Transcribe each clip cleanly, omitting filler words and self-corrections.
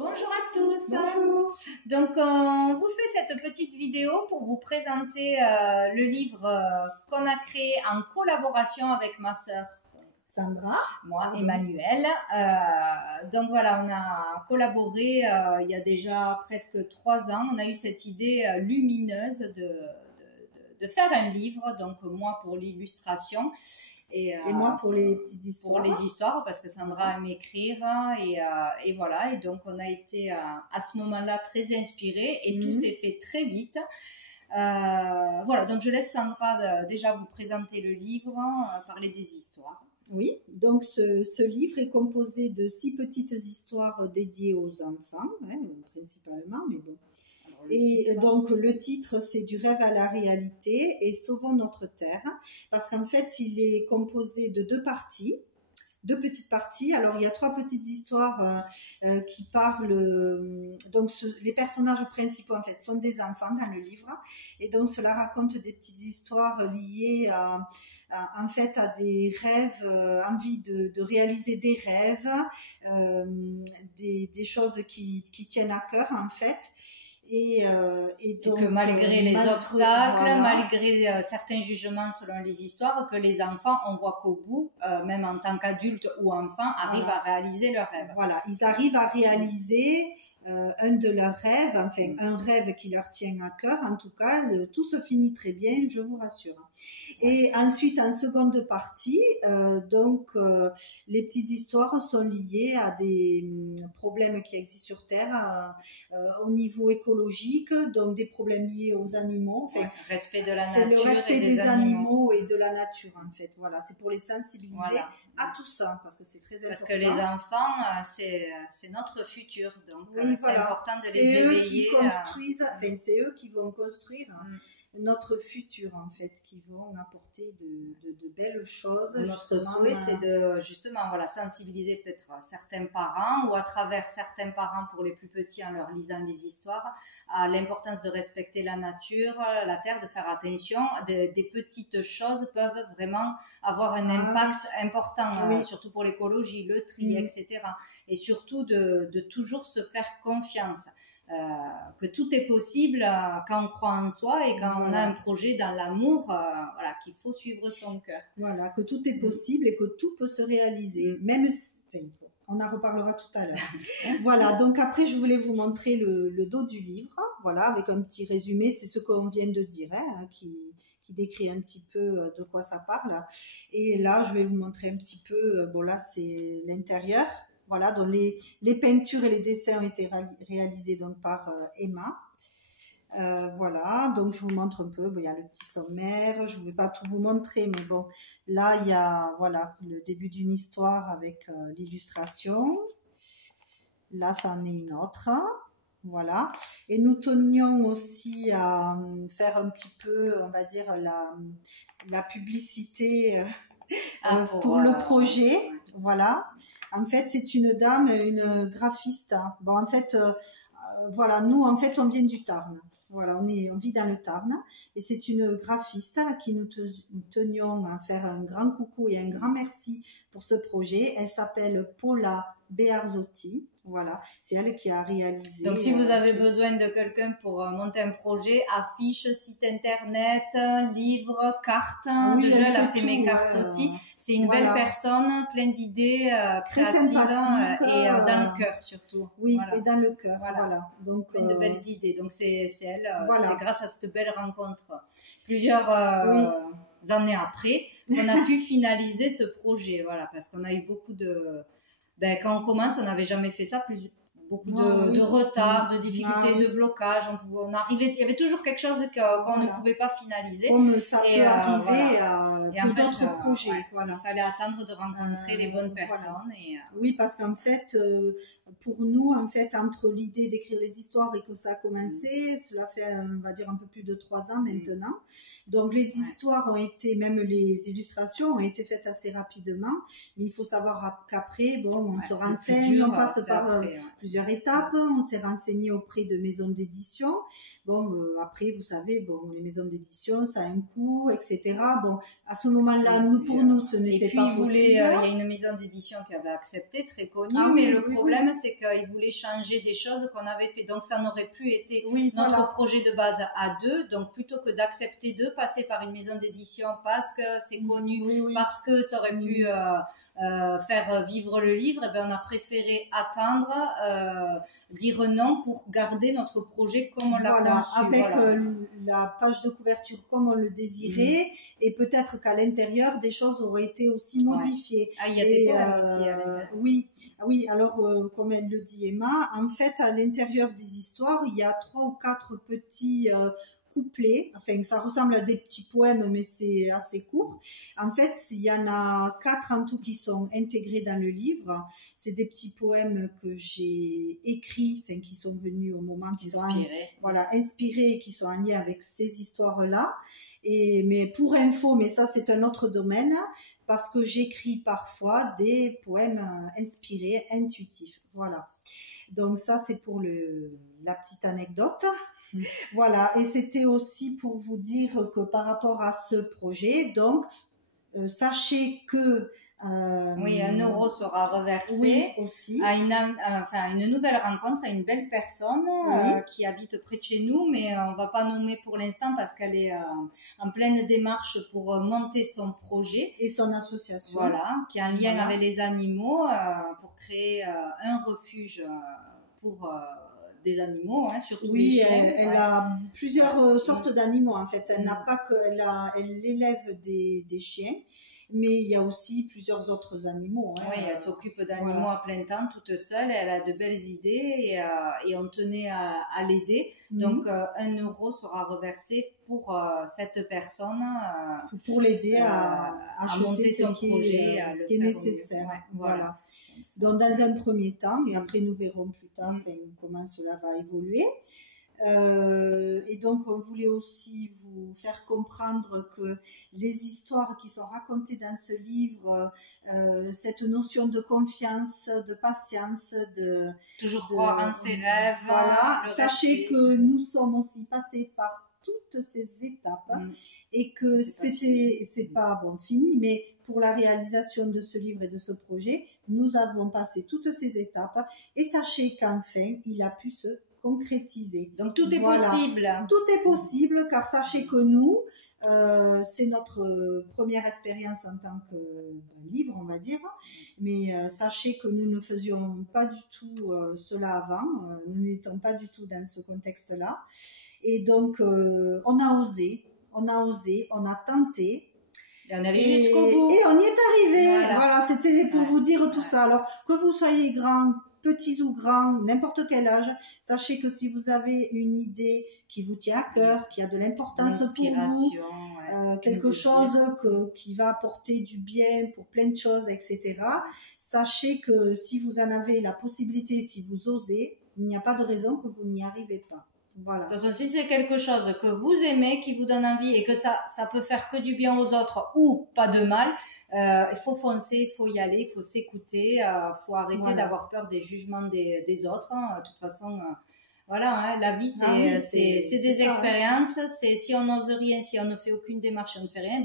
Bonjour à tous. Bonjour. Donc on vous fait cette petite vidéo pour vous présenter le livre qu'on a créé en collaboration avec ma sœur Sandra, moi, Emmanuel. Donc voilà, on a collaboré il y a déjà presque 3 ans. On a eu cette idée lumineuse de faire un livre, donc moi pour l'illustration. Et moi pour les petites histoires. Pour les histoires, parce que Sandra aime écrire. Et voilà, et donc on a été à ce moment-là très inspirés et tout s'est fait très vite. Voilà, donc je laisse Sandra déjà vous présenter le livre, parler des histoires. Oui, donc ce livre est composé de 6 petites histoires dédiées aux enfants, principalement, mais bon. Et donc le titre c'est Du rêve à la réalité et Sauvons notre terre, parce qu'en fait il est composé de 2 petites parties. Alors il y a 3 petites histoires qui parlent, donc les personnages principaux en fait sont des enfants dans le livre, et donc cela raconte des petites histoires liées en fait à des rêves, envie de réaliser des rêves, des choses qui tiennent à cœur en fait. Et donc, que malgré les obstacles, voilà, malgré certains jugements selon les histoires, que les enfants, on voit qu'au bout, même en tant qu'adultes ou enfants, arrivent à réaliser leurs rêves. Voilà, ils arrivent à réaliser un de leurs rêves, enfin un rêve qui leur tient à cœur. En tout cas, tout se finit très bien, je vous rassure. Et ensuite, en seconde partie, les petites histoires sont liées à des problèmes qui existent sur Terre au niveau écologique, donc des problèmes liés aux animaux. Enfin, respect de la nature. C'est le respect des animaux et de la nature, en fait. Voilà, c'est pour les sensibiliser à tout ça, parce que c'est très important. Parce que les enfants, c'est notre futur, donc oui, c'est important de les éveiller. C'est eux qui construisent, enfin, c'est eux qui vont construire notre futur, en fait, qui vont apporter de belles choses. Notre souhait, c'est de justement sensibiliser peut-être certains parents, ou à travers certains parents pour les plus petits en leur lisant des histoires, à l'importance de respecter la nature, la terre, de faire attention. Des petites choses peuvent vraiment avoir un impact important, surtout pour l'écologie, le tri, etc. Et surtout de toujours se faire confiance. Que tout est possible quand on croit en soi et quand on a un projet dans l'amour, qu'il faut suivre son cœur. Voilà, que tout est possible et que tout peut se réaliser, même on en reparlera tout à l'heure. Voilà, donc après je voulais vous montrer le dos du livre, voilà, avec un petit résumé, c'est ce qu'on vient de dire, qui décrit un petit peu de quoi ça parle. Et là, je vais vous montrer un petit peu, bon là c'est l'intérieur. Voilà, donc les peintures et les dessins ont été réalisés donc par Emma. Voilà, donc je vous montre un peu. Bon, il y a le petit sommaire. Je ne vais pas tout vous montrer, mais bon, là il y a le début d'une histoire avec l'illustration. Là, ça en est une autre. Voilà. Et nous tenions aussi à faire un petit peu, on va dire, la publicité. Pour le projet, voilà. En fait, c'est une dame, une graphiste. Bon, en fait, nous, en fait, on vient du Tarn. Voilà, on vit dans le Tarn, et c'est une graphiste à qui nous tenions à faire un grand coucou et un grand merci pour ce projet. Elle s'appelle Paula Bearzotti. Voilà, c'est elle qui a réalisé. Donc, si vous avez besoin de quelqu'un pour monter un projet, affiche, site internet, livre, cartes, déjà elle a fait mes cartes aussi. C'est une belle personne, pleine d'idées, très créative, sympathique, et dans le cœur surtout. Oui, et dans le cœur, voilà. Donc, plein de belles idées. Donc, c'est elle, c'est grâce à cette belle rencontre, plusieurs années après, qu'on a pu finaliser ce projet, parce qu'on a eu beaucoup de... quand on commence, on n'avait jamais fait ça, beaucoup de retard, de difficultés, de blocage. On arrivait, il y avait toujours quelque chose qu'on ne pouvait pas finaliser. Comme ça peut arriver à d'autres projets. Il fallait attendre de rencontrer les bonnes personnes. Oui, parce qu'en fait, pour nous, en fait, entre l'idée d'écrire les histoires et que ça a commencé, cela fait, on va dire, un peu plus de 3 ans maintenant. Donc, les histoires ont été, même les illustrations ont été faites assez rapidement. Mais il faut savoir qu'après, on se renseigne, on passe par plusieurs étapes. On s'est renseigné auprès de maisons d'édition. Après, vous savez, les maisons d'édition, ça a un coût, etc. À ce moment-là, pour nous, ce n'était pas possible. Il y a une maison d'édition qui avait accepté, très connue, mais le problème, c'est qu'il voulait changer des choses qu'on avait fait. Donc, ça n'aurait plus été voilà. notre projet de base à deux. Donc, plutôt que d'accepter de passer par une maison d'édition parce que c'est connu, parce que ça aurait pu faire vivre le livre, eh ben, on a préféré attendre, dire non pour garder notre projet comme on l'a conçu. Avec la page de couverture comme on le désirait, et peut-être qu'à l'intérieur, des choses auraient été aussi modifiées. Ah, il y a des poèmes aussi à l'intérieur. Oui, alors, comme elle le dit Emma, en fait, à l'intérieur des histoires, il y a 3 ou 4 petits couplets, enfin ça ressemble à des petits poèmes mais c'est assez court. En fait, il y en a 4 en tout qui sont intégrés dans le livre. C'est des petits poèmes que j'ai écrits, enfin qui sont venus au moment, qui sont inspirés, qui sont en lien avec ces histoires-là. Mais pour info, mais ça c'est un autre domaine, parce que j'écris parfois des poèmes inspirés, intuitifs. Voilà. Donc ça c'est pour la petite anecdote. Voilà, et c'était aussi pour vous dire que par rapport à ce projet, donc sachez que 1 euro sera reversé aussi. à une nouvelle rencontre, à une belle personne qui habite près de chez nous, mais on va pas nommer pour l'instant parce qu'elle est en pleine démarche pour monter son projet et son association. Voilà, qui est en lien avec les animaux pour créer un refuge pour des animaux, surtout les chiens. Elle a plusieurs sortes d'animaux en fait. Elle n'a pas que, elle élève des chiens, mais il y a aussi plusieurs autres animaux. Oui, elle s'occupe d'animaux à plein temps, toute seule. Elle a de belles idées et on tenait à l'aider. Donc 1 euro sera reversé pour cette personne, pour l'aider à monter son projet, ce qui est nécessaire. Voilà. Donc dans un premier temps, et après nous verrons plus tard comment cela va évoluer. Et donc on voulait aussi vous faire comprendre que les histoires qui sont racontées dans ce livre, cette notion de confiance, de patience, de croire en ses rêves. Voilà, sachez que nous sommes aussi passés par toutes ces étapes et que c'est pas fini, mais pour la réalisation de ce livre et de ce projet, nous avons passé toutes ces étapes et sachez qu'enfin il a pu se concrétiser. Donc tout est possible. Tout est possible, car sachez que nous, c'est notre première expérience en tant que livre, on va dire, mais sachez que nous ne faisions pas du tout cela avant, nous n'étions pas du tout dans ce contexte-là, et donc on a osé, on a tenté. Et on est arrivé jusqu'au bout. Et on y est arrivé. Voilà, c'était pour vous dire tout ça. Alors, que vous soyez grand, petits ou grands, n'importe quel âge, sachez que si vous avez une idée qui vous tient à cœur, qui a de l'importance pour vous, quelque chose qui va apporter du bien pour plein de choses, etc., sachez que si vous en avez la possibilité, si vous osez, il n'y a pas de raison que vous n'y arrivez pas. Voilà. De toute façon, si c'est quelque chose que vous aimez, qui vous donne envie et que ça peut faire que du bien aux autres ou pas de mal, il faut foncer, il faut y aller, il faut s'écouter, faut arrêter d'avoir peur des jugements des autres. De toute façon, la vie c'est des expériences. C'est si on n'ose rien, si on ne fait aucune démarche, on ne fait rien,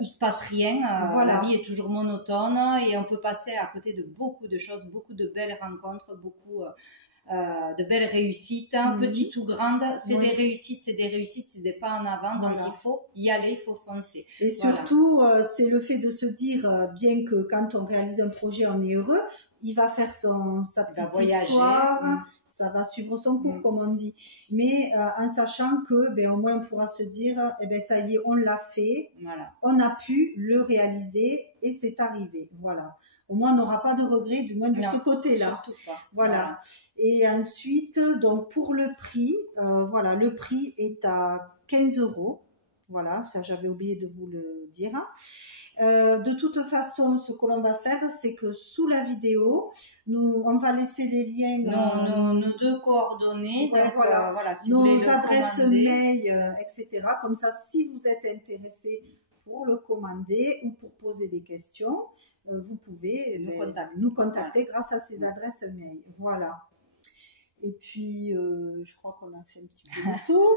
il se passe rien. La vie est toujours monotone et on peut passer à côté de beaucoup de choses, beaucoup de belles rencontres, beaucoup de belles réussites, petites ou grandes, c'est des réussites, c'est des pas en avant, donc il faut y aller, il faut foncer. Et surtout, c'est le fait de se dire, bien que quand on réalise un projet, on est heureux, il va faire sa petite histoire, ça va suivre son cours, comme on dit. Mais en sachant que, au moins, on pourra se dire, ça y est, on l'a fait, on a pu le réaliser et c'est arrivé. Voilà. Au moins, on n'aura pas de regrets, du moins de ce côté-là. Surtout pas. Voilà. Et ensuite, donc pour le prix, le prix est à 15 euros. Voilà, ça j'avais oublié de vous le dire. De toute façon, ce que l'on va faire, c'est que sous la vidéo, on va laisser les liens. Nos 2 coordonnées, si nos adresses mail, etc. Comme ça, si vous êtes intéressé pour le commander ou pour poser des questions, vous pouvez nous contacter grâce à ces adresses mail. Voilà. Et puis, je crois qu'on a fait un petit peu le tour.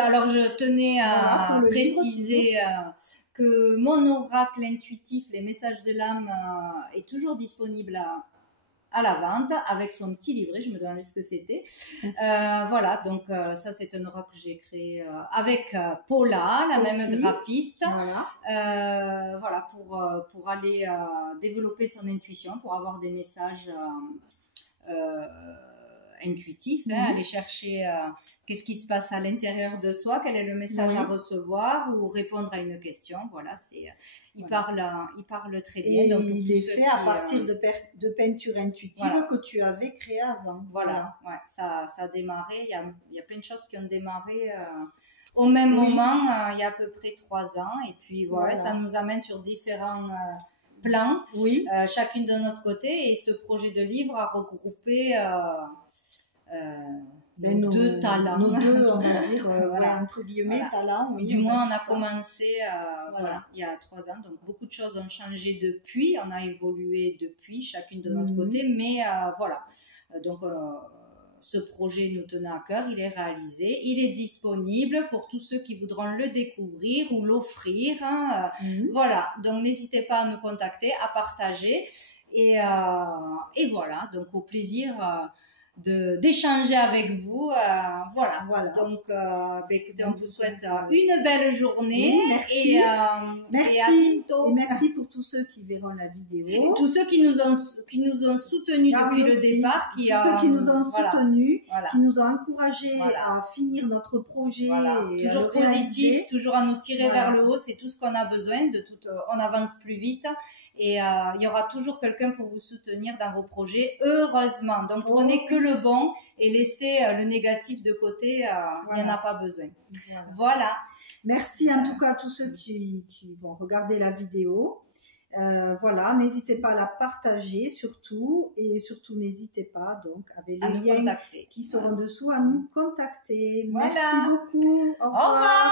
Alors je tenais à préciser que mon oracle intuitif, les messages de l'âme, est toujours disponible à la vente avec son petit livret. Je me demandais ce que c'était. Voilà, donc ça c'est un aura que j'ai créé avec Paula, la même graphiste. Voilà, pour aller développer son intuition, pour avoir des messages intuitifs, aller chercher qu'est-ce qui se passe à l'intérieur de soi, quel est le message à recevoir ou répondre à une question. Voilà, il parle très bien. Et donc, il est fait à partir de peinture intuitive que tu avais créée avant. Voilà. Ouais, ça a démarré. Il y a plein de choses qui ont démarré au même moment, il y a à peu près 3 ans. Et puis ça nous amène sur différents plans, chacune de notre côté. Et ce projet de livre a regroupé nos deux talents. Nos deux, on va dire, entre guillemets, talents. Oui, du moins, on a commencé il y a 3 ans. Donc, beaucoup de choses ont changé depuis. On a évolué depuis, chacune de notre côté. Mais voilà. Donc, ce projet nous tenait à cœur. Il est réalisé. Il est disponible pour tous ceux qui voudront le découvrir ou l'offrir. Voilà. Donc, n'hésitez pas à nous contacter, à partager. Et voilà. Donc, au plaisir d'échanger avec vous. Voilà. Donc, écoutez, on vous souhaite une belle journée. Merci. Et à bientôt. Et merci pour tous ceux qui verront la vidéo. Et tous ceux qui nous ont soutenus depuis le départ. Tous ceux qui nous ont soutenus, qui nous ont encouragés à finir notre projet. Et toujours positif, toujours à nous tirer vers le haut. C'est tout ce qu'on a besoin. On avance plus vite. Et il y aura toujours quelqu'un pour vous soutenir dans vos projets, heureusement. Donc, prenez que le bon et laissez le négatif de côté. Il n'y en a pas besoin. Voilà. Merci en tout cas à tous ceux qui vont regarder la vidéo. Voilà, n'hésitez pas à la partager surtout. Et surtout, n'hésitez pas, donc, avec les liens qui seront dessous, à nous contacter. Merci beaucoup. Au revoir.